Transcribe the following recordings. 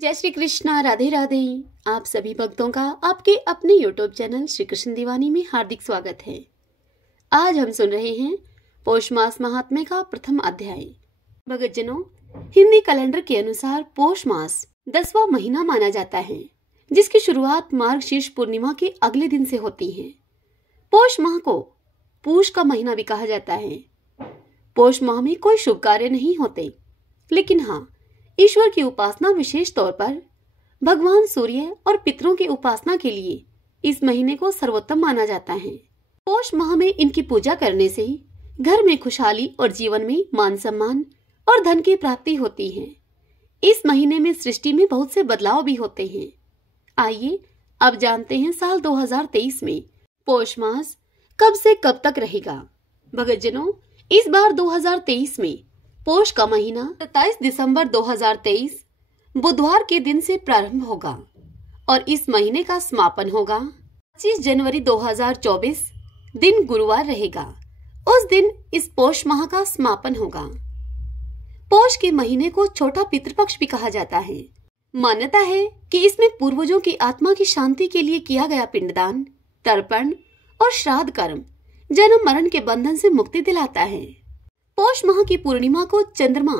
जय श्री कृष्णा, राधे राधे। आप सभी भक्तों का आपके अपने YouTube चैनल श्री कृष्ण दीवानी में हार्दिक स्वागत है। आज हम सुन रहे हैं पौष मास महात्म्य का प्रथम अध्याय। भक्तजनों, हिंदी कैलेंडर के अनुसार पौष मास 10वां महीना माना जाता है, जिसकी शुरुआत मार्गशीर्ष पूर्णिमा के अगले दिन से होती है। पौष माह को पूष का महीना भी कहा जाता है। पौष माह में कोई शुभ कार्य नहीं होते, लेकिन हाँ, ईश्वर की उपासना विशेष तौर पर भगवान सूर्य और पितरों की उपासना के लिए इस महीने को सर्वोत्तम माना जाता है। पौष माह में इनकी पूजा करने से घर में खुशहाली और जीवन में मान सम्मान और धन की प्राप्ति होती है। इस महीने में सृष्टि में बहुत से बदलाव भी होते हैं। आइए अब जानते हैं साल 2023 में पौष मास कब से कब तक रहेगा। भक्तजनों, इस बार 2023 में पौष का महीना 27 दिसंबर 2023 बुधवार के दिन से प्रारंभ होगा और इस महीने का समापन होगा 25 जनवरी 2024 दिन गुरुवार रहेगा। उस दिन इस पौष माह का समापन होगा। पौष के महीने को छोटा पितृपक्ष भी कहा जाता है। मान्यता है कि इसमें पूर्वजों की आत्मा की शांति के लिए किया गया पिंडदान, तर्पण और श्राद्ध कर्म जन्म मरण के बंधन से मुक्ति दिलाता है। पौष माह की पूर्णिमा को चंद्रमा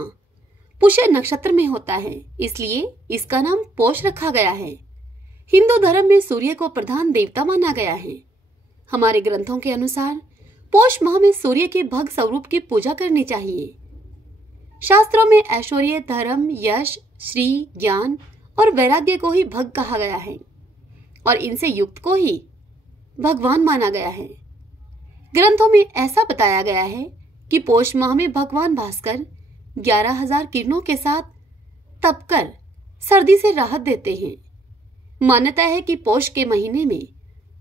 पुष्य नक्षत्र में होता है, इसलिए इसका नाम पौष रखा गया है। हिंदू धर्म में सूर्य को प्रधान देवता माना गया है। हमारे ग्रंथों के अनुसार पौष माह में सूर्य के भग स्वरूप की पूजा करनी चाहिए। शास्त्रों में ऐश्वर्य, धर्म, यश, श्री, ज्ञान और वैराग्य को ही भग कहा गया है और इनसे युक्त को ही भगवान माना गया है। ग्रंथों में ऐसा बताया गया है कि पौष माह में भगवान भास्कर 11,000 किरणों के साथ तपकर सर्दी से राहत देते हैं। मान्यता है कि पौष के महीने में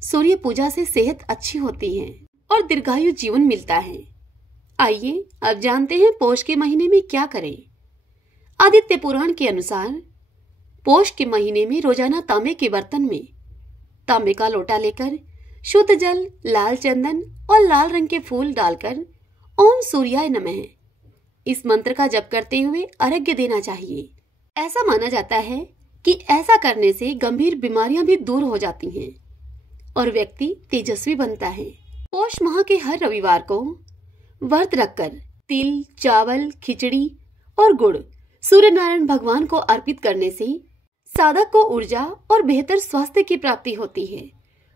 सूर्य पूजा से सेहत अच्छी होती है और दीर्घायु जीवन मिलता है। आइए अब जानते हैं पौष के महीने में क्या करें। आदित्य पुराण के अनुसार पौष के महीने में रोजाना तांबे के बर्तन में तांबे का लोटा लेकर शुद्ध जल, लाल चंदन और लाल रंग के फूल डालकर ओम सूर्याय नमः इस मंत्र का जप करते हुए अर्घ्य देना चाहिए। ऐसा माना जाता है कि ऐसा करने से गंभीर बीमारियां भी दूर हो जाती हैं और व्यक्ति तेजस्वी बनता है। पौष माह के हर रविवार को व्रत रखकर तिल, चावल, खिचड़ी और गुड़ सूर्य नारायण भगवान को अर्पित करने से साधक को ऊर्जा और बेहतर स्वास्थ्य की प्राप्ति होती है।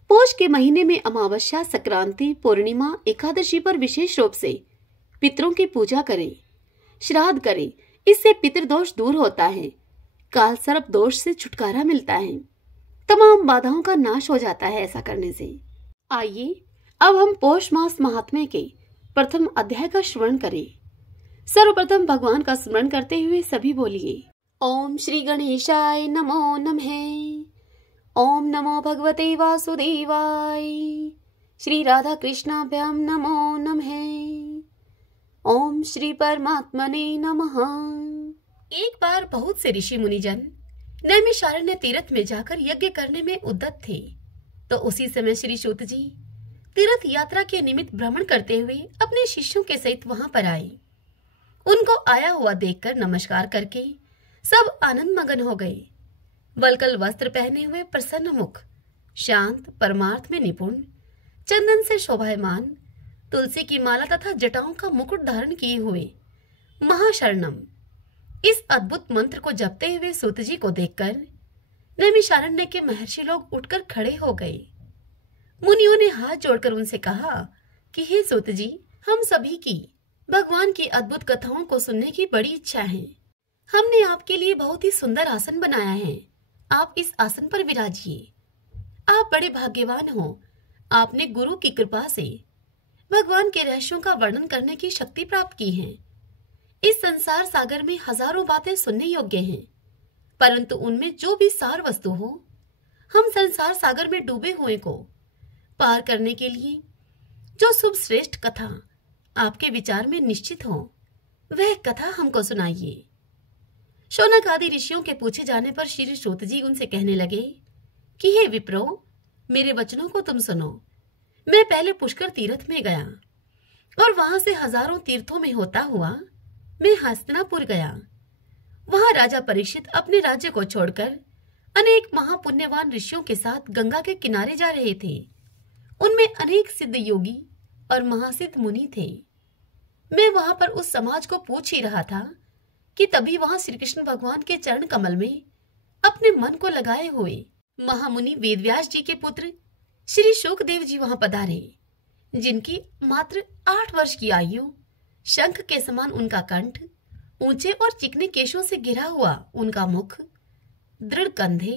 पौष के महीने में अमावस्या, संक्रांति, पूर्णिमा, एकादशी पर विशेष रूप से पितरों की पूजा करें, श्राद्ध करें। इससे पितृदोष दूर होता है, काल सर्प दोष से छुटकारा मिलता है, तमाम बाधाओं का नाश हो जाता है ऐसा करने से। आइए अब हम पौष मास महात्म्य के प्रथम अध्याय का श्रवण करें। सर्वप्रथम भगवान का स्मरण करते हुए सभी बोलिए, ओम श्री गणेशाय नमो नमः। ओम नमो भगवते वासुदेवाय। श्री राधा कृष्णाभ्याम नमो नमः। ओम श्री परमात्मने नमः। एक बार बहुत से ऋषि मुनिजन नैमिषारण्य तीर्थ में जाकर यज्ञ करने में उद्यत थे, तो उसी समय श्री सूत जी तीर्थ यात्रा के निमित्त भ्रमण करते हुए अपने शिष्यों के सहित वहां पर आए। उनको आया हुआ देखकर नमस्कार करके सब आनंद मगन हो गए। वलकल वस्त्र पहने हुए प्रसन्न मुख, शांत, परमार्थ में निपुण, चंदन से शोभायमान, तुलसी की माला तथा जटाओं का मुकुट धारण किए हुए महाशरणम इस अद्भुत मंत्र को जपते हुए सूत जी को देखकर नैमिषारण्य के महर्षि लोग उठकर खड़े हो गए। मुनियों ने हाथ जोड़कर उनसे कहा कि हे सूत जी, हम सभी की भगवान की अद्भुत कथाओं को सुनने की बड़ी इच्छा है। हमने आपके लिए बहुत ही सुंदर आसन बनाया है, आप इस आसन पर विराजिए। आप बड़े भाग्यवान हो, आपने गुरु की कृपा से भगवान के रहस्यों का वर्णन करने की शक्ति प्राप्त की है। इस संसार सागर में हजारों बातें सुनने योग्य हैं, परंतु उनमें जो भी सार वस्तु हो, हम संसार सागर में डूबे हुए को पार करने के लिए जो शुभ श्रेष्ठ कथा आपके विचार में निश्चित हो, वह कथा हमको सुनाइए। शौनक आदि ऋषियों के पूछे जाने पर श्री सूत जी उनसे कहने लगे कि हे विप्रो, मेरे वचनों को तुम सुनो। मैं पहले पुष्कर तीर्थ में गया और वहां से हजारों तीर्थों में होता हुआ मैं हस्तिनापुर गया। वहां राजा परीक्षित अपने राज्य को छोड़कर अनेक महापुण्यवान ऋषियों के साथ गंगा के किनारे जा रहे थे। उनमें अनेक सिद्ध योगी और महासिद्ध मुनि थे। मैं वहां पर उस समाज को पूछ ही रहा था कि तभी वहां श्री कृष्ण भगवान के चरण कमल में अपने मन को लगाए हुए महामुनि वेदव्यास जी के पुत्र श्री शुकदेव जी वहां पधारे, जिनकी मात्र 8 वर्ष की आयु, शंख के समान उनका कंठ, ऊंचे और चिकने केशों से घिरा हुआ उनका मुख, दृढ़ कंधे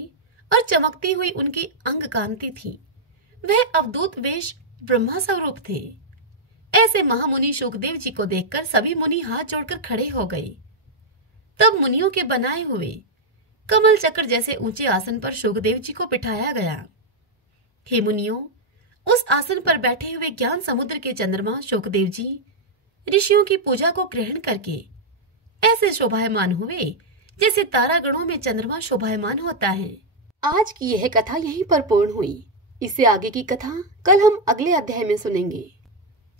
और चमकती हुई उनकी अंग कांति थी। वह अवधूत वेश ब्रह्मा स्वरूप थे। ऐसे महामुनि शुकदेव जी को देखकर सभी मुनि हाथ जोड़कर खड़े हो गए। तब मुनियों के बनाए हुए कमल चक्र जैसे ऊंचे आसन पर शुकदेव जी को बिठाया गया। हे मुनियों, उस आसन पर बैठे हुए ज्ञान समुद्र के चंद्रमा शुकदेव जी ऋषियों की पूजा को ग्रहण करके ऐसे शोभायमान हुए जैसे तारागणों में चंद्रमा शोभायमान होता है। आज की यह कथा यहीं पर पूर्ण हुई। इससे आगे की कथा कल हम अगले अध्याय में सुनेंगे।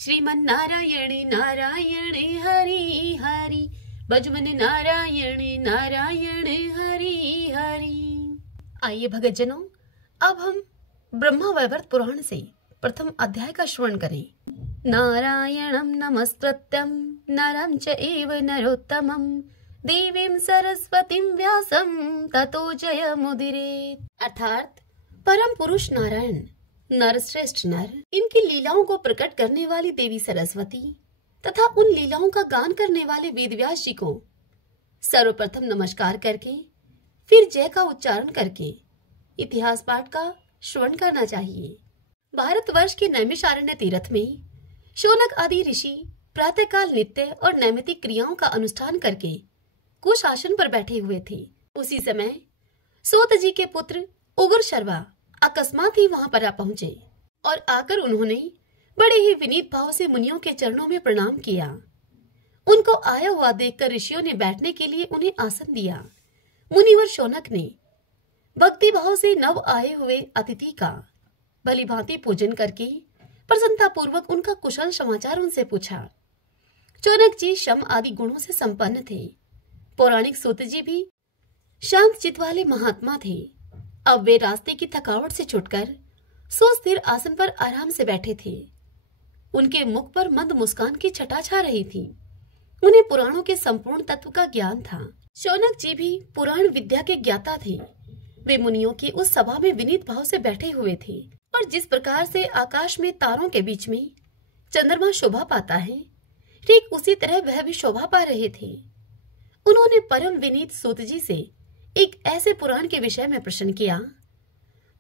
श्रीमन नारायण नारायण हरि हरि, भजमन नारायण नारायण हरि हरि। आइए भगतजनों, अब हम ब्रह्मा वैवर्त पुराण से प्रथम अध्याय का श्रवण करें। नारायणं नमस्कृत्यं नरं च एव नरोत्तमं देवीं सरस्वतीं व्यासं ततो जयमुदीरयेत्। अर्थात परम पुरुष नारायण, नरश्रेष्ठ नर, इनकी लीलाओं को प्रकट करने वाली देवी सरस्वती तथा उन लीलाओं का गान करने वाले वेदव्यास जी को सर्वप्रथम नमस्कार करके फिर जय का उच्चारण करके इतिहास पाठ का श्रवण करना चाहिए। भारतवर्ष के नैमिषारण्य तीर्थ में शौनक आदि ऋषि प्रातःकाल नित्य और नैमित्तिक क्रियाओं का अनुष्ठान करके कुश आसन पर बैठे हुए थे। उसी समय सूत जी के पुत्र उग्र शर्वा अकस्मात ही वहां पर आ पहुंचे और आकर उन्होंने बड़े ही विनीत भाव से मुनियों के चरणों में प्रणाम किया। उनको आया हुआ देखकर ऋषियों ने बैठने के लिए उन्हें आसन दिया। मुनिवर शौनक ने भक्ति भाव से नव आए हुए अतिथि का भली भांति पूजन करके प्रसन्नता पूर्वक उनका कुशल समाचार उनसे पूछा। शौनक जी शम आदि गुणों से संपन्न थे। पौराणिक सूत जी भी शांत चित्त वाले महात्मा थे। अब वे रास्ते की थकावट से छुटकर सुस्थिर आसन पर आराम से बैठे थे। उनके मुख पर मंद मुस्कान की छटा छा रही थी। उन्हें पुराणों के संपूर्ण तत्व का ज्ञान था। शौनक जी भी पुराण विद्या के ज्ञाता थे। वे मुनियों की उस सभा में विनीत भाव से बैठे हुए थे और जिस प्रकार से आकाश में तारों के बीच में चंद्रमा शोभा पाता है, ठीक उसी तरह वह भी शोभा पा रहे थे। उन्होंने परम विनीत सूत जी से एक ऐसे पुराण के विषय में प्रश्न किया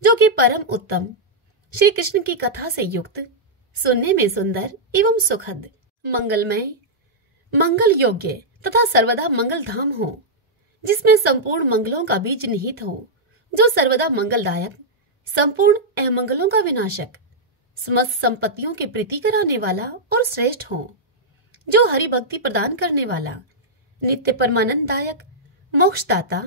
जो कि परम उत्तम श्री कृष्ण की कथा से युक्त, सुनने में सुंदर एवं सुखद, मंगलमय, मंगल योग्य तथा सर्वदा मंगल धाम हो, जिसमें संपूर्ण मंगलों का बीज निहित हो, जो सर्वदा मंगलदायक, संपूर्ण अमंगलों का विनाशक, समस्त संपत्तियों की प्रीति कराने वाला और श्रेष्ठ हो, जो हरि भक्ति प्रदान करने वाला, नित्य परमानंददायक, मोक्षदाता,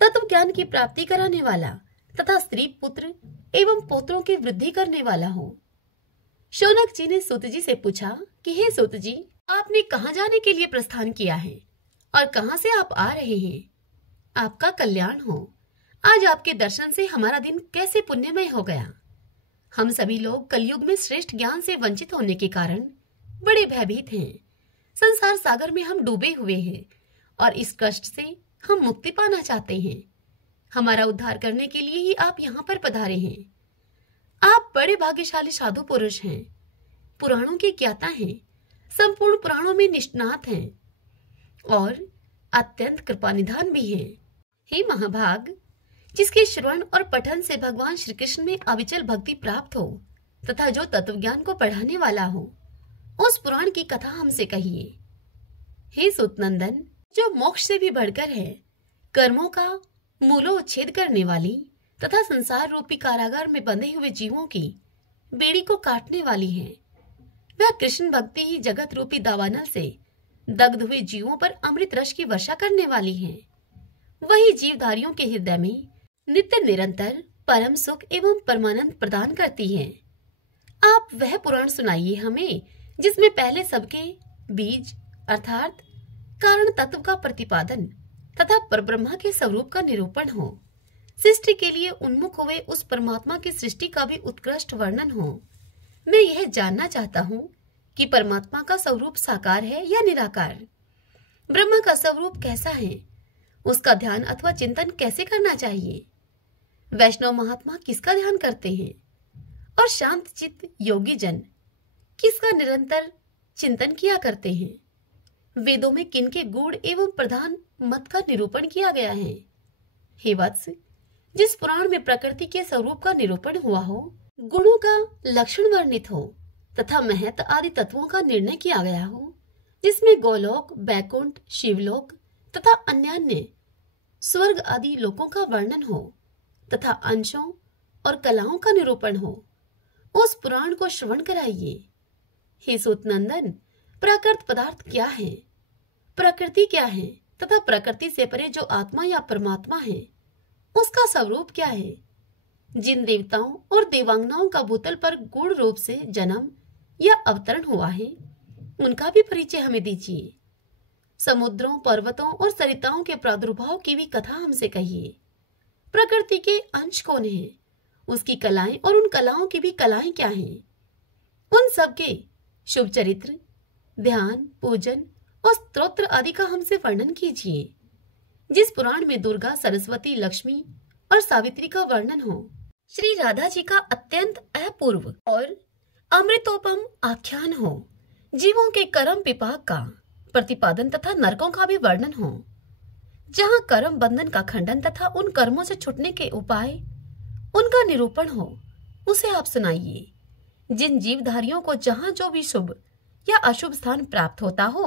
तत्व ज्ञान की प्राप्ति कराने वाला तथा स्त्री पुत्र एवं पोत्रों की वृद्धि करने वाला हो। शौनक जी ने सूत जी से पूछा कि हे सूत जी, आपने कहाँ जाने के लिए प्रस्थान किया है और कहाँ से आप आ रहे हैं? आपका कल्याण हो। आज आपके दर्शन से हमारा दिन कैसे पुण्यमय हो गया। हम सभी लोग कलयुग में श्रेष्ठ ज्ञान से वंचित होने के कारण बड़े भयभीत हैं। संसार सागर में हम डूबे हुए हैं और इस कष्ट से हम मुक्ति पाना चाहते हैं। हमारा उद्धार करने के लिए ही आप यहाँ पर पधारे हैं। आप बड़े भाग्यशाली साधु पुरुष हैं, पुराणों के ज्ञाता हैं, संपूर्ण पुराणों में निष्णात हैं और अत्यंत कृपानिधान भी हैं। हे महाभाग, जिसके श्रवण और पठन से भगवान श्री कृष्ण में अविचल भक्ति प्राप्त हो तथा जो तत्वज्ञान को पढ़ाने वाला हो, उस पुराण की कथा हमसे कहिए। हे सुतनंदन, जो मोक्ष से भी बढ़कर है, कर्मों का मूलोच्छेद करने वाली तथा संसार रूपी कारागार में बंधे हुए जीवों की बेड़ी को काटने वाली है, वह कृष्ण भक्ति ही जगत रूपी दावानल से दग्ध हुए जीवों पर अमृत रस की वर्षा करने वाली है। वही जीवधारियों के हृदय में नित्य निरंतर परम सुख एवं परमानंद प्रदान करती है। आप वह पुराण सुनाइए हमें जिसमें पहले सबके बीज अर्थात कारण तत्व का प्रतिपादन तथा परब्रह्मा के स्वरूप का निरूपण हो, सृष्टि के लिए उन्मुख हुए उस परमात्मा की सृष्टि का भी उत्कृष्ट वर्णन हो। मैं यह जानना चाहता हूँ कि परमात्मा का स्वरूप साकार है या निराकार, ब्रह्मा का स्वरूप कैसा है, उसका ध्यान अथवा चिंतन कैसे करना चाहिए, वैष्णव महात्मा किसका ध्यान करते हैं और शांत चित्त योगी जन किसका निरंतर चिंतन किया करते हैं। वेदों में किनके गूढ़ एवं प्रधान मत का निरूपण किया गया है। हे वत्स, जिस पुराण में प्रकृति के स्वरूप का निरूपण हुआ हो, गुणों का लक्षण वर्णित हो तथा महत आदि तत्वों का निर्णय किया गया हो, जिसमें गोलोक, बैकुंठ, शिवलोक तथा अन्यान्य स्वर्ग आदि लोकों का वर्णन हो तथा अंशों और कलाओं का निरूपण हो, उस पुराण को श्रवण कराइए। हे सूत नंदन, प्राकृत पदार्थ क्या है, प्रकृति क्या है तथा प्रकृति से परे जो आत्मा या परमात्मा है उसका स्वरूप क्या है। जिन देवताओं और देवांगनाओं का भूतल पर गूढ़ रूप से जन्म या अवतरण हुआ है उनका भी परिचय हमें दीजिए। समुद्रों, पर्वतों और सरिताओं के प्रादुर्भाव की भी कथा हमसे कहिए। प्रकृति के अंश कौन है, उसकी कलाएं और उन कलाओं की भी कलाएं क्या हैं, उन सब के शुभ चरित्र, ध्यान, पूजन और स्तोत्र आदि का हमसे वर्णन कीजिए। जिस पुराण में दुर्गा, सरस्वती, लक्ष्मी और सावित्री का वर्णन हो, श्री राधा जी का अत्यंत अपूर्व और अमृतोपम आख्यान हो, जीवों के कर्म विपाक का प्रतिपादन तथा नरकों का भी वर्णन हो, जहाँ कर्म बंधन का खंडन तथा उन कर्मों से छुटने के उपाय उनका निरूपण हो, उसे आप सुनाइए। जिन जीवधारियों को जहाँ जो भी शुभ या अशुभ स्थान प्राप्त होता हो,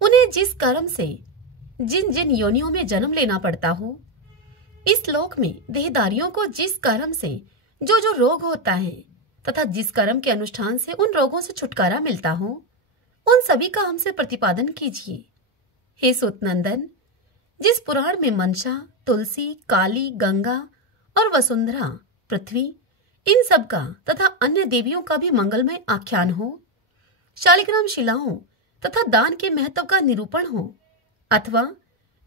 उन्हें जिस कर्म से जिन जिन योनियों में जन्म लेना पड़ता हो, इस लोक में देहधारियों को जिस कर्म से जो जो रोग होता है तथा जिस कर्म के अनुष्ठान से उन रोगों से छुटकारा मिलता हो, उन सभी का हमसे प्रतिपादन कीजिए। हे सूत नंदन, जिस पुराण में मनसा, तुलसी, काली, गंगा और वसुंधरा, पृथ्वी, इन सब का तथा अन्य देवियों का भी मंगलमय आख्यान हो, शालिग्राम शिलाओं तथा दान के महत्व का निरूपण हो, अथवा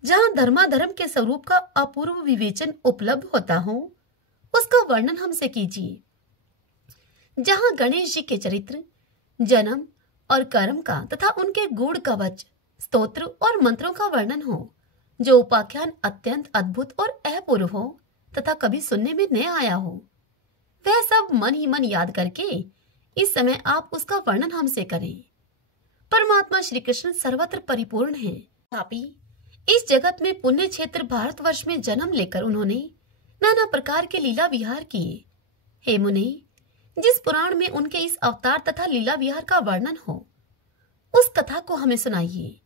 जहाँ धर्माधर्म के स्वरूप का अपूर्व विवेचन उपलब्ध होता हो, उसका वर्णन हमसे कीजिए। जहाँ गणेश जी के चरित्र, जन्म और कर्म का तथा उनके गूढ़ कवच, स्तोत्र और मंत्रों का वर्णन हो, जो उपाख्यान अत्यंत अद्भुत और अपूर्व हो तथा कभी सुनने में न आया हो, वह सब मन ही मन याद करके इस समय आप उसका वर्णन हमसे करें। परमात्मा श्री कृष्ण सर्वत्र परिपूर्ण है। तथापि इस जगत में पुण्य क्षेत्र भारतवर्ष में जन्म लेकर उन्होंने नाना प्रकार के लीला विहार किए। हे मुनि, जिस पुराण में उनके इस अवतार तथा लीला विहार का वर्णन हो, उस कथा को हमें सुनाइए।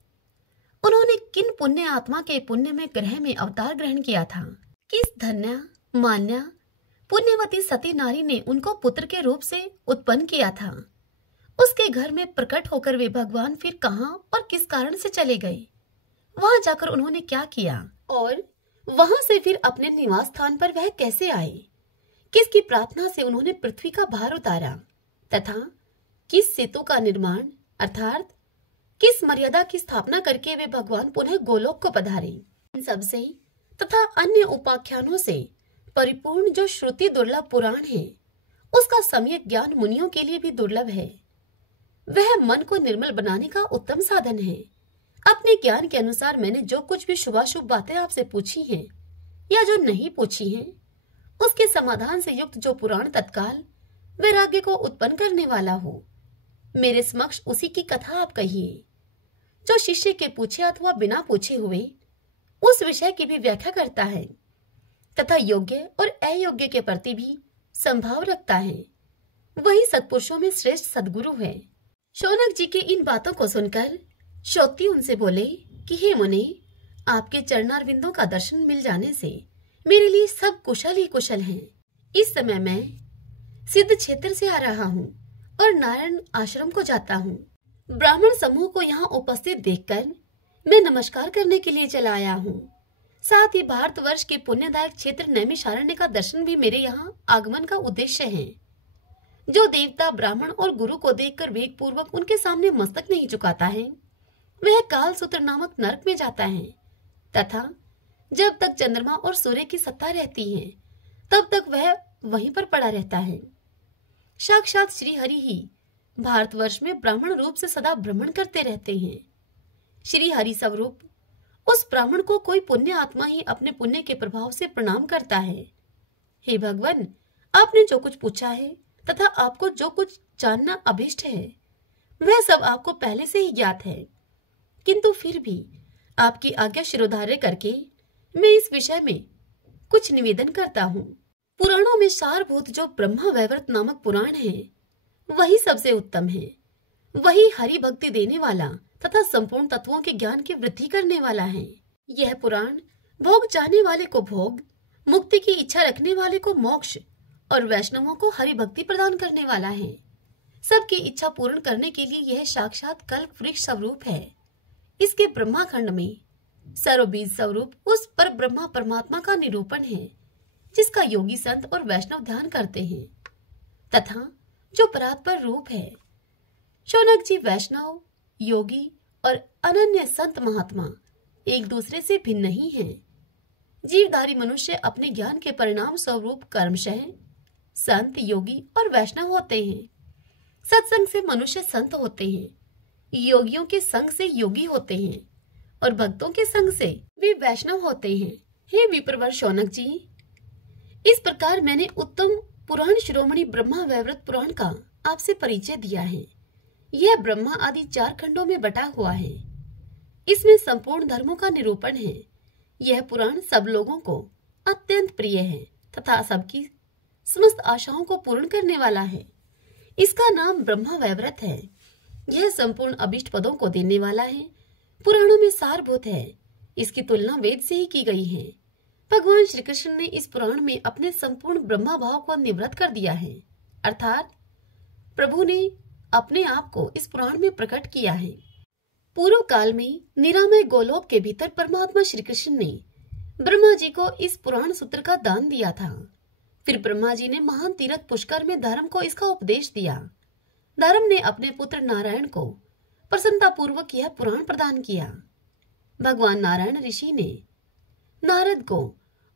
उन्होंने किन पुण्य आत्मा के पुण्य में ग्रह में अवतार ग्रहण किया था, किस धन्या, मान्या, पुण्यवती सती नारी ने उनको पुत्र के रूप से उत्पन्न किया था, उसके घर में प्रकट होकर वे भगवान फिर कहाँ और किस कारण से चले गए, वहां जाकर उन्होंने क्या किया और वहां से फिर अपने निवास स्थान पर वह कैसे आए, किसकी प्रार्थना से उन्होंने पृथ्वी का भार उतारा तथा किस सेतु का निर्माण अर्थात किस मर्यादा की स्थापना करके वे भगवान पुनः गोलोक को पधारे। इन सबसे तथा अन्य उपाख्यानों से परिपूर्ण जो श्रुति दुर्लभ पुराण है, उसका सम्यक ज्ञान मुनियों के लिए भी दुर्लभ है। वह मन को निर्मल बनाने का उत्तम साधन है। अपने ज्ञान के अनुसार मैंने जो कुछ भी शुभाशुभ बातें आपसे पूछी हैं या जो नहीं पूछी हैं, उसके समाधान से युक्त जो पुराण तत्काल वैराग्य को उत्पन्न करने वाला हो, मेरे समक्ष उसी की कथा आप कहिए। जो शिष्य के पूछे अथवा बिना पूछे हुए उस विषय की भी व्याख्या करता है तथा योग्य और अयोग्य के प्रति भी संभाव रखता है, वही सत्पुरुषों में श्रेष्ठ सद्गुरु है। शौनक जी की इन बातों को सुनकर शौती उनसे बोले कि हे मुनि, आपके चरणारविंदों का दर्शन मिल जाने से मेरे लिए सब कुशल ही कुशल हैं। इस समय मैं सिद्ध क्षेत्र से आ रहा हूँ और नारायण आश्रम को जाता हूँ। ब्राह्मण समूह को यहाँ उपस्थित देखकर मैं नमस्कार करने के लिए चला आया हूँ। साथ ही भारतवर्ष के पुण्यदायक क्षेत्र नैमिषारण्य का दर्शन भी मेरे यहाँ आगमन का उद्देश्य है। जो देवता ब्राह्मण और गुरु को देखकर वेग पूर्वक उनके सामने मस्तक नहीं झुकाता है, वह कालसूत्र नामक नरक में जाता है तथा जब तक चंद्रमा और सूर्य की सत्ता रहती है तब तक वह वहीं पर पड़ा रहता है। साक्षात श्री हरि ही भारतवर्ष में ब्राह्मण रूप से सदा भ्रमण करते रहते हैं। श्री हरि स्वरूप उस ब्राह्मण को कोई पुण्य आत्मा ही अपने पुण्य के प्रभाव से प्रणाम करता है। हे भगवान, आपने जो कुछ पूछा है तथा आपको जो कुछ जानना अभिष्ट है वह सब आपको पहले से ही ज्ञात है, किंतु फिर भी आपकी आज्ञा शिरोधार्य करके मैं इस विषय में कुछ निवेदन करता हूँ। पुराणों में सारभूत जो ब्रह्मा वैवर्त नामक पुराण है वही सबसे उत्तम है। वही हरि भक्ति देने वाला तथा संपूर्ण तत्वों के ज्ञान की वृद्धि करने वाला है। यह पुराण भोग चाहने वाले को भोग, मुक्ति की इच्छा रखने वाले को मोक्ष और वैष्णवों को हरि भक्ति प्रदान करने वाला है। सबकी इच्छा पूर्ण करने के लिए यह साक्षात कल्प वृक्ष स्वरूप है। इसके ब्रह्माखंड में सर्वबीज स्वरूप उस पर ब्रह्मा परमात्मा का निरूपण है जिसका योगी संत और वैष्णव ध्यान करते हैं, तथा जो परात्पर रूप है। शौनक जी, वैष्णव, योगी और अनन्य संत महात्मा एक दूसरे से भिन्न नहीं हैं। जीवधारी मनुष्य अपने ज्ञान के परिणाम स्वरूप कर्मशः संत, योगी और वैष्णव होते हैं। सत्संग से मनुष्य संत होते हैं, योगियों के संग से योगी होते हैं और भक्तों के संग से वे वैष्णव होते हैं। हे विप्रवर शौनक जी, इस प्रकार मैंने उत्तम पुराण शिरोमणि ब्रह्मा वैवर्त पुराण का आपसे परिचय दिया है। यह ब्रह्मा आदि 4 खंडों में बटा हुआ है। इसमें संपूर्ण धर्मों का निरूपण है। यह पुराण सब लोगों को अत्यंत प्रिय है तथा सबकी समस्त आशाओं को पूर्ण करने वाला है। इसका नाम ब्रह्मा वैवर्त है। यह संपूर्ण अभिष्ट पदों को देने वाला है। पुराणों में सारभूत है। इसकी तुलना वेद से ही की गई है। भगवान श्री कृष्ण ने इस पुराण में अपने संपूर्ण ब्रह्मा भाव को निवृत्त कर दिया है, अर्थात प्रभु ने अपने आप को इस पुराण में प्रकट किया है। पूर्व काल में निरामय गोलोक के भीतर परमात्मा श्री कृष्ण ने ब्रह्मा जी को इस पुराण सूत्र का दान दिया था। फिर ब्रह्मा जी ने महान तीर्थ पुष्कर में धर्म को इसका उपदेश दिया। धर्म ने अपने पुत्र नारायण को प्रसन्नता पूर्वक यह पुराण प्रदान किया। भगवान नारायण ऋषि ने नारद को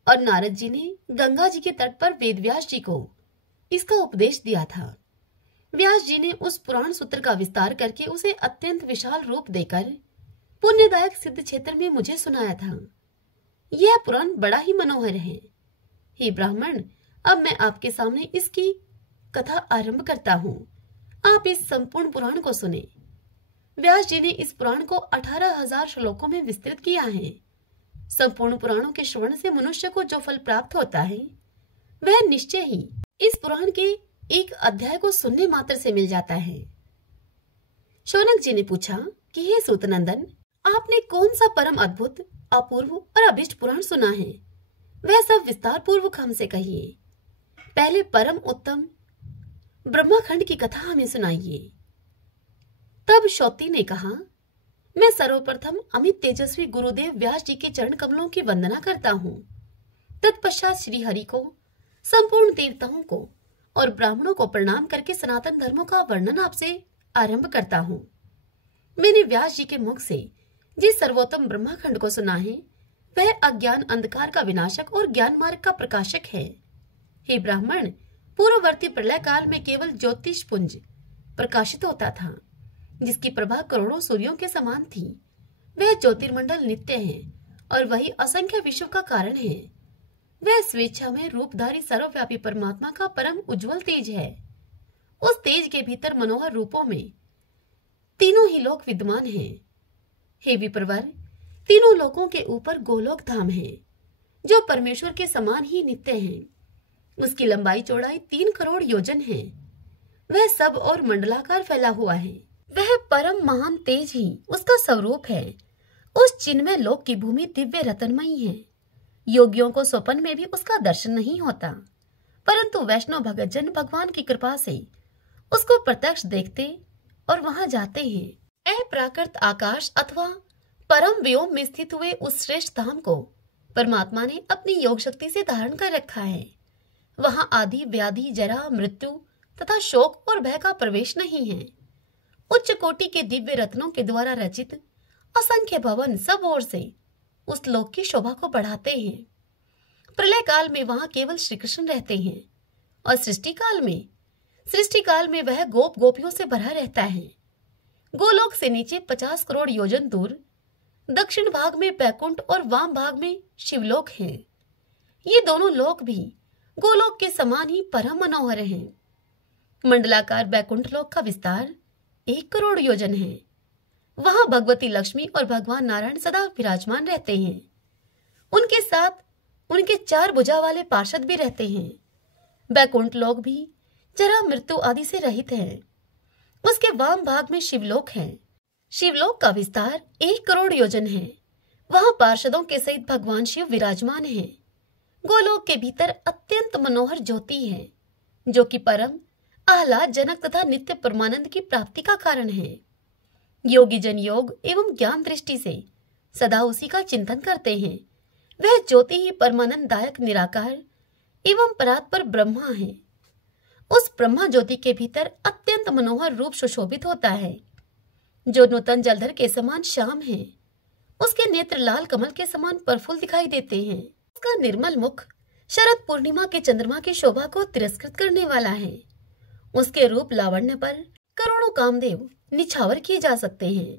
और नारद जी ने गंगा जी के तट पर वेदव्यास जी को इसका उपदेश दिया था। व्यास जी ने उस पुराण सूत्र का विस्तार करके उसे अत्यंत विशाल रूप देकर पुण्यदायक सिद्ध क्षेत्र में मुझे सुनाया था। यह पुराण बड़ा ही मनोहर है। हे ब्राह्मण, अब मैं आपके सामने इसकी कथा आरंभ करता हूँ। आप इस संपूर्ण पुराण को सुने। व्यास जी ने इस पुराण को 18,000 श्लोकों में विस्तृत किया है। संपूर्ण पुराणों के श्रवण से मनुष्य को जो फल प्राप्त होता है वह निश्चय ही इस पुराण के एक अध्याय को सुनने मात्र से मिल जाता है। शौनक जी ने पूछा कि हे सूतनंदन, आपने कौन सा परम अद्भुत, अपूर्व और अभिष्ट पुराण सुना है? वह सब विस्तार पूर्वक हमसे कहिए। पहले परम उत्तम ब्रह्माखंड की कथा हमें सुनाइए। तब शौती ने कहा, मैं सर्वप्रथम अमित तेजस्वी गुरुदेव व्यास जी के चरण कमलों की वंदना करता हूँ। तत्पश्चात श्री हरि को, संपूर्ण देवताओं को और ब्राह्मणों को प्रणाम करके सनातन धर्मों का वर्णन आपसे आरंभ करता हूँ। मैंने व्यास जी के मुख से जिस सर्वोत्तम ब्रह्माखंड को सुना है वह अज्ञान अंधकार का विनाशक और ज्ञान मार्ग का प्रकाशक है। हे ब्राह्मण, पूर्ववर्ती प्रलय काल में केवल ज्योतिष पुंज प्रकाशित होता था जिसकी प्रभा करोड़ों सूर्यों के समान थी। वह ज्योतिर्मंडल नित्य है और वही असंख्य विश्व का कारण है। वह स्वेच्छा में रूपधारी सर्वव्यापी परमात्मा का परम उज्जवल तेज है। उस तेज के भीतर मनोहर रूपों में तीनों ही लोक विद्यमान हैं। हे विप्रवर, तीनों लोकों के ऊपर गोलोक धाम है जो परमेश्वर के समान ही नित्य हैं। उसकी लंबाई चौड़ाई 3 करोड़ योजन है। वह सब और मंडलाकार फैला हुआ है। वह परम महान तेज ही उसका स्वरूप है। उस चिन्मय लोक की भूमि दिव्य रतनमयी है। योगियों को स्वप्न में भी उसका दर्शन नहीं होता, परंतु वैष्णव भगतजन भगवान की कृपा से उसको प्रत्यक्ष देखते और वहां जाते हैं। अप्राकृत आकाश अथवा परम व्योम में स्थित हुए उस श्रेष्ठ धाम को परमात्मा ने अपनी योग शक्ति से धारण कर रखा है। वहां आदि व्याधि, जरा, मृत्यु तथा शोक और भय का प्रवेश नहीं है। उच्च कोटि के दिव्य रत्नों के द्वारा रचित असंख्य भवन सब ओर से उस लोक की शोभा को बढ़ाते हैं। प्रलय काल में वहां केवल श्री कृष्ण रहते हैं और सृष्टि काल में वह गोप गोपियों से भरा रहता है। गोलोक से नीचे 50 करोड़ योजन दूर दक्षिण भाग में बैकुंठ और वाम भाग में शिवलोक हैं। ये दोनों लोक भी गोलोक के समान ही परम मनोहर हैं। मंडलाकार बैकुंठ लोक का विस्तार 1 करोड़ योजन है। वहां भगवती लक्ष्मी और भगवान नारायण सदा विराजमान रहते हैं। उनके साथ उनके 4 भुजा वाले पार्षद भी रहते हैं। बैकुंठ लोक भी जरा मृत्यु आदि से रहित है। उसके वाम भाग में शिवलोक है। शिवलोक का विस्तार 1 करोड़ योजन है। वहां पार्षदों के सहित भगवान शिव विराजमान हैं। गोलोक के भीतर अत्यंत मनोहर ज्योति है, जो कि परम आह्लादजनक तथा नित्य परमानंद की प्राप्ति का कारण है। योगी जन योग एवं ज्ञान दृष्टि से सदा उसी का चिंतन करते हैं। वह ज्योति ही परमानंददायक निराकार एवं परात्पर ब्रह्मा है। उस ब्रह्मा ज्योति के भीतर अत्यंत मनोहर रूप सुशोभित होता है, जो नूतन जलधर के समान श्याम है। उसके नेत्र लाल कमल के समान प्रफुल्ल दिखाई देते हैं। उसका निर्मल मुख शरद पूर्णिमा के चंद्रमा की शोभा को तिरस्कृत करने वाला है। उसके रूप लावण्य पर करोड़ों कामदेव निछावर किए जा सकते हैं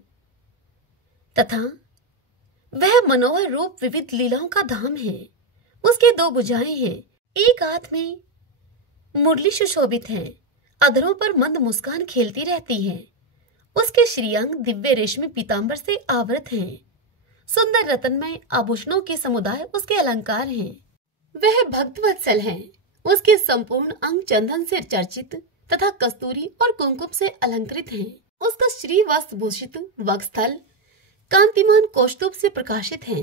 तथा वह मनोहर रूप विविध लीलाओं का धाम है। उसके 2 भुजाएं हैं। एक हाथ में मुरली सुशोभित है। अधरों पर मंद मुस्कान खेलती रहती है। उसके श्रीअंग दिव्य रेशमी पीतांबर से आवृत हैं। सुंदर रत्नमय आभूषणों के समुदाय उसके अलंकार हैं। वह भक्त वत्सल है। उसके संपूर्ण अंग चंदन से चर्चित तथा कस्तूरी और कुमकुम से अलंकृत हैं। उसका श्री वस्त्र भूषित वक्षस्थल कांतिमान कौस्तुभ से प्रकाशित है।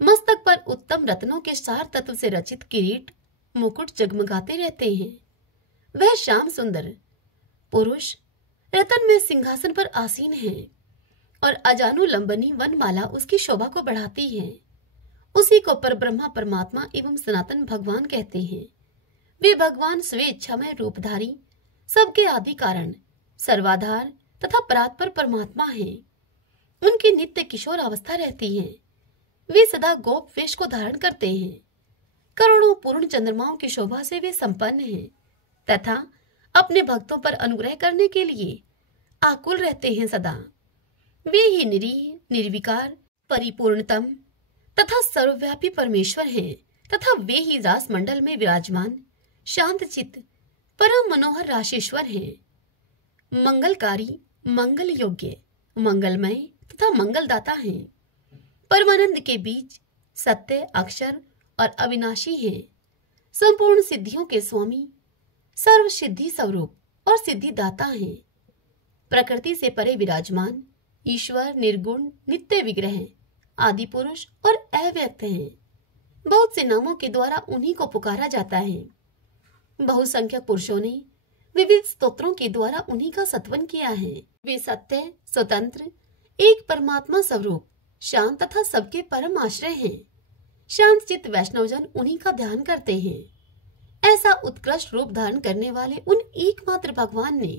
मस्तक पर उत्तम रत्नों के सार तत्व से रचित किरीट मुकुट जगमगाते रहते हैं। वह श्याम सुंदर पुरुष रतन में सिंहासन पर आसीन है और अजानुलंबनी वनमाला उसकी शोभा को बढ़ाती है। उसी को परब्रह्मा परमात्मा एवं सनातन भगवान कहते हैं। वे भगवान स्वेच्छामय रूपधारी, सबके आदि कारण, सर्वाधार तथा परात्पर परमात्मा हैं। उनकी नित्य किशोर अवस्था रहती है। वे सदा गोप वेश को धारण करते हैं। करोड़ों पूर्ण चंद्रमाओं की शोभा से वे संपन्न हैं तथा अपने भक्तों पर अनुग्रह करने के लिए आकुल रहते हैं सदा। वे ही निरीह, निर्विकार, परिपूर्णतम तथा सर्वव्यापी परमेश्वर हैं तथा वे ही रास मंडल में विराजमान शांत चित्त परम मनोहर राशेश्वर हैं। मंगलकारी, मंगल योग्य, मंगलमय तथा मंगलदाता हैं। परमानंद के बीच सत्य, अक्षर और अविनाशी हैं। संपूर्ण सिद्धियों के स्वामी, सर्व सिद्धि स्वरूप और सिद्धिदाता हैं। प्रकृति से परे विराजमान ईश्वर, निर्गुण, नित्य विग्रह, आदि पुरुष और अव्यक्त हैं। बहुत से नामों के द्वारा उन्हीं को पुकारा जाता है। बहुसंख्यक पुरुषों ने विविध स्तोत्रों के द्वारा उन्हीं का सत्वन किया है। वे सत्य, स्वतंत्र, एक परमात्मा स्वरूप, शांत तथा सबके परम आश्रय हैं। शांत चित्त वैष्णवजन उन्हीं का ध्यान करते हैं। ऐसा उत्कृष्ट रूप धारण करने वाले उन एकमात्र भगवान ने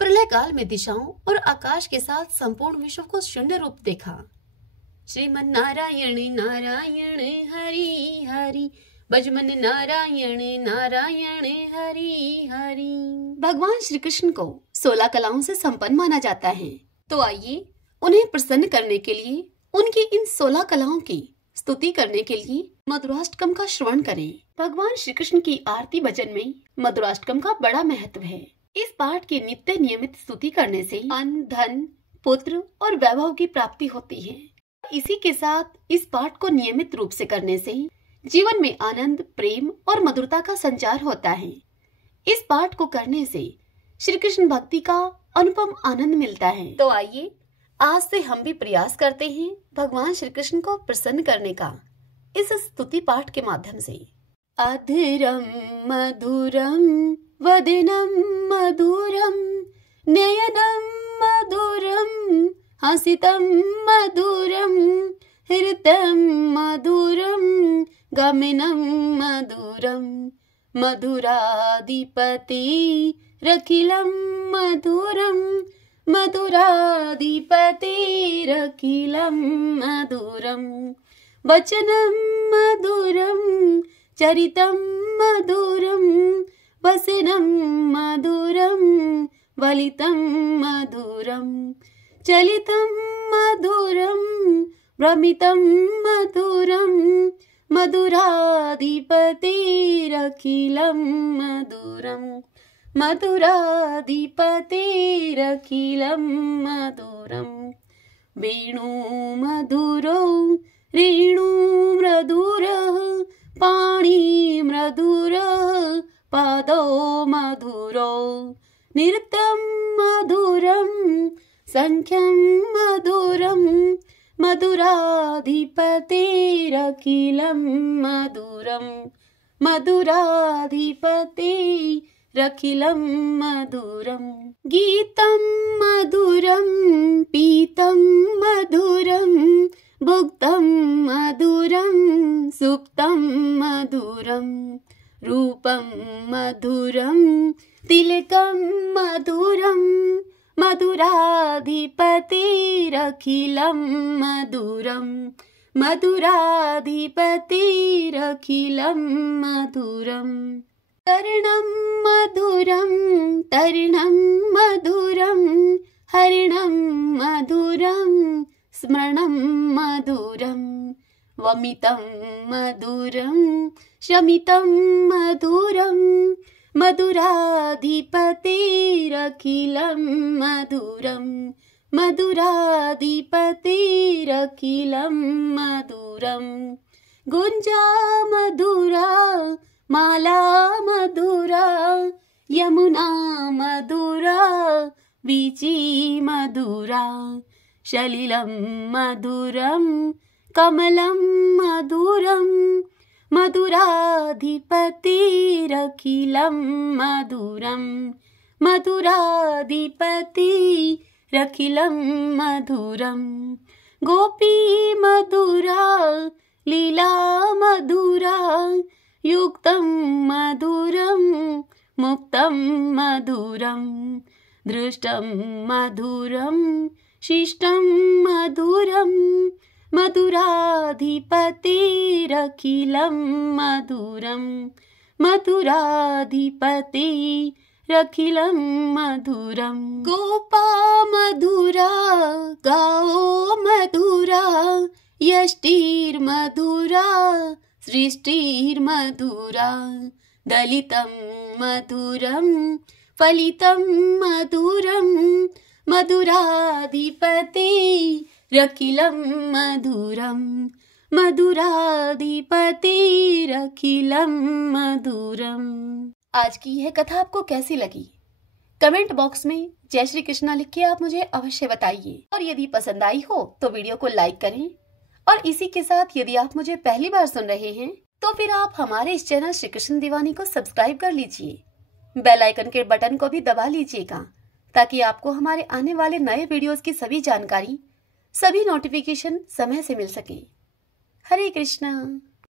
प्रलय काल में दिशाओं और आकाश के साथ संपूर्ण विश्व को शून्य रूप देखा। श्रीमन नारायण नारायण हरि हरि, भजमन नारायण नारायण हरि हरि। भगवान श्री कृष्ण को 16 कलाओं से संपन्न माना जाता है। तो आइए उन्हें प्रसन्न करने के लिए, उनकी इन 16 कलाओं की स्तुति करने के लिए मधुराष्टकम का श्रवण करें। भगवान श्री कृष्ण की आरती भजन में मधुराष्टकम का बड़ा महत्व है। इस पाठ की नित्य नियमित स्तुति करने से अन्न, धन, पुत्र और वैभव की प्राप्ति होती है। इसी के साथ इस पाठ को नियमित रूप से करने से जीवन में आनंद, प्रेम और मधुरता का संचार होता है। इस पाठ को करने से श्री कृष्ण भक्ति का अनुपम आनंद मिलता है। तो आइए आज से हम भी प्रयास करते हैं भगवान श्री कृष्ण को प्रसन्न करने का इस स्तुति पाठ के माध्यम से। अधरम मधुरम वदनम मधुरम नयनम मधुरम हसितम मधुरम हृदयम मधुरम गमनम मधुरम मधुराधिपति रखिलम मधुरम मधुराधिपति रखिलम मधुरम वचनं मधुरं चरितं मधुरं वसनं मधुरं वलितं मधुरं चलितं मधुरं भ्रमितं मधुरं मधुराधिपतेरखिलं मधुरं मधुराधिपतेरखिलं मधुरं वेणु मधुरो रेणु मधुरः पाणि मधुरः पादो मधुरो नृत्यं मधुरं संख्यं मधुरं मधुराधिपतेरखिलं मधुरं मधुराधिपतेरखिलं मधुरं गीतं मधुरं पीतं मधुरं भुक्तं मधुरं सुप्तं मधुरं रूपं मधुरं तिलकं मधुरं मधुराधिपतेरखिलं मधुरं मधुराधिपतेरखिलं मधुरं तरणं मधुरं तरणं मधुरं हरिणं मधुरं स्मरणं मधुरं वमितं मधुरं शमितं मधुरं मधुराधिपतेरखिलं मधुरं मधुराधिपतेरखिलं मधुरं गुञ्जा मधुरा माला मधुरा यमुना मधुरा वीची मधुरा सलिलं मधुरं कमलं मधुरं मधुराधिपतेरखिलं मधुरं मधुराधिपतेरखिलं मधुरं गोपी मधुरा लीला मधुरा युक्तं मधुरं मुक्तं मधुरं दृष्टं मधुरं शिष्टं मधुरं मधुराधिपतेरखिलं मधुरं मधुराधिपतेरखिलं मधुरं गोपा मधुरा गाओ मधुरा यष्टिर्मधुरा सृष्टिर्मधुरा दलितं मधुरं फलितं मधुरं मधुराधिपतेरखिलं मधुरं मधुराधिपतेरखिलं मधुरं। आज की यह कथा आपको कैसी लगी? कमेंट बॉक्स में जय श्री कृष्णा लिख के आप मुझे अवश्य बताइए। और यदि पसंद आई हो तो वीडियो को लाइक करें। और इसी के साथ यदि आप मुझे पहली बार सुन रहे हैं तो फिर आप हमारे इस चैनल श्री कृष्ण दीवानी को सब्सक्राइब कर लीजिए। बेल आइकन के बटन को भी दबा लीजिएगा ताकि आपको हमारे आने वाले नए वीडियोस की सभी जानकारी, सभी नोटिफिकेशन समय से मिल सके। हरे कृष्णा।